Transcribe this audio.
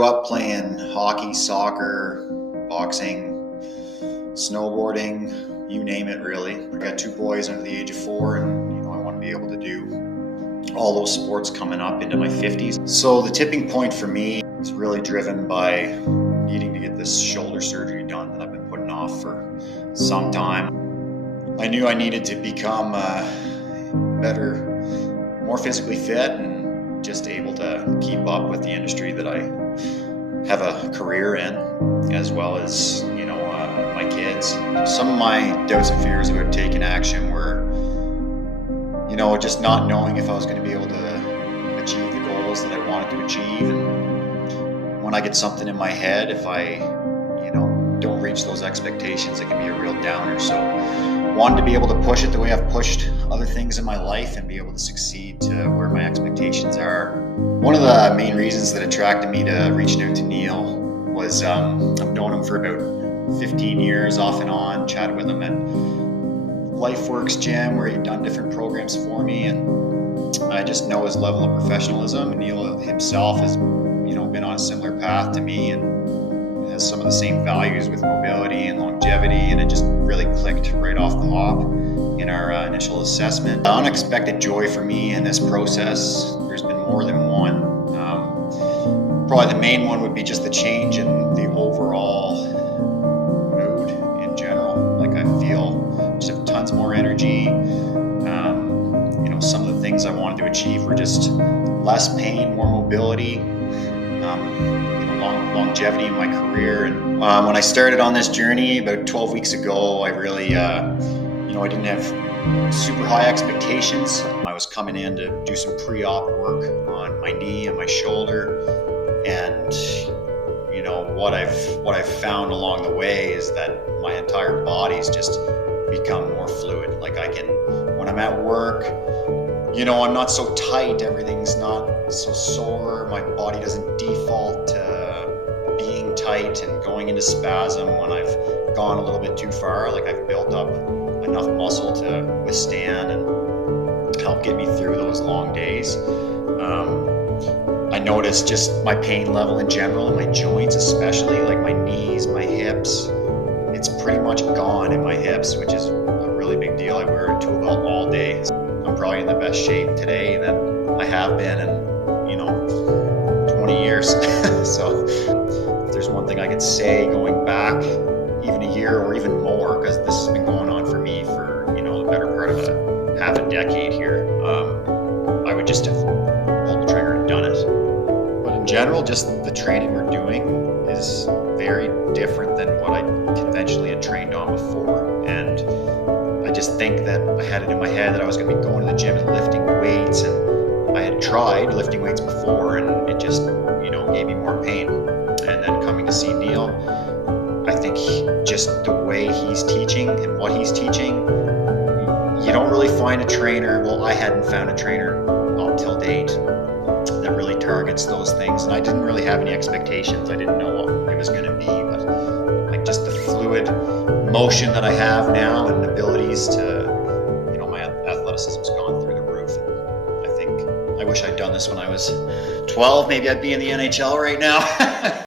grew up playing hockey, soccer, boxing, snowboarding, you name it really. I got two boys under the age of 4 and I want to be able to do all those sports coming up into my 50s. So the tipping point for me is really driven by needing to get this shoulder surgery done that I've been putting off for some time. I knew I needed to become better, more physically fit and just able to keep up with the industry that I have a career in, as well as my kids. Some of my doubts and fears about taking action were just not knowing if I was going to be able to achieve the goals that I wanted to achieve. And when I get something in my head, if I don't reach those expectations, it can be a real downer. So wanted to be able to push it the way I've pushed other things in my life and be able to succeed to where my expectations are. One of the main reasons that attracted me to reaching out to Neil was I've known him for about 15 years off and on, chatted with him at LifeWorks gym where he'd done different programs for me, and I just know his level of professionalism. Neil himself has been on a similar path to me and has some of the same values with mobility and longevity, and it just really clicked right off the hop in our initial assessment. The unexpected joy for me in this process, there's been more than one. Probably the main one would be just the change in the overall mood in general. Like I feel just have tons more energy. Some of the things I wanted to achieve were just less pain, more mobility, longevity in my career. And when I started on this journey about 12 weeks ago, I really, I didn't have super high expectations. I was coming in to do some pre-op work on my knee and my shoulder, and what I've found along the way is that my entire body's just become more fluid. Like when I'm at work, I'm not so tight, everything's not so sore, my body doesn't default to being tight and going into spasm when I've gone a little bit too far. Like I've built up enough muscle to withstand and help get me through those long days. I noticed just my pain level in general, in my joints especially, like my knees, my hips. It's pretty much gone in my hips, which is a really big deal. I wear a tool belt all day. I'm probably in the best shape today that I have been in 20 years. So if there's one thing I could say going back even a year or even more, because this has been going on for me for the better part of half a decade here, I would just have pulled the trigger and done it. But in general, just the training we're doing is very different than what I conventionally had trained on before. And I just think that I had it in my head that I was going to be going to the gym and lifting weights, and I had tried lifting weights before and it just gave me more pain. And then coming to see Neil, I think just the way he's teaching and what he's teaching, you don't really find a trainer. Well, I hadn't found a trainer up till date that really targets those things, and I didn't really have any expectations. I didn't know what it was going to be, but like just the fluid motion that I have now and abilities to, my athleticism's gone through the roof. And I think I wish I'd done this when I was 12. Maybe I'd be in the NHL right now.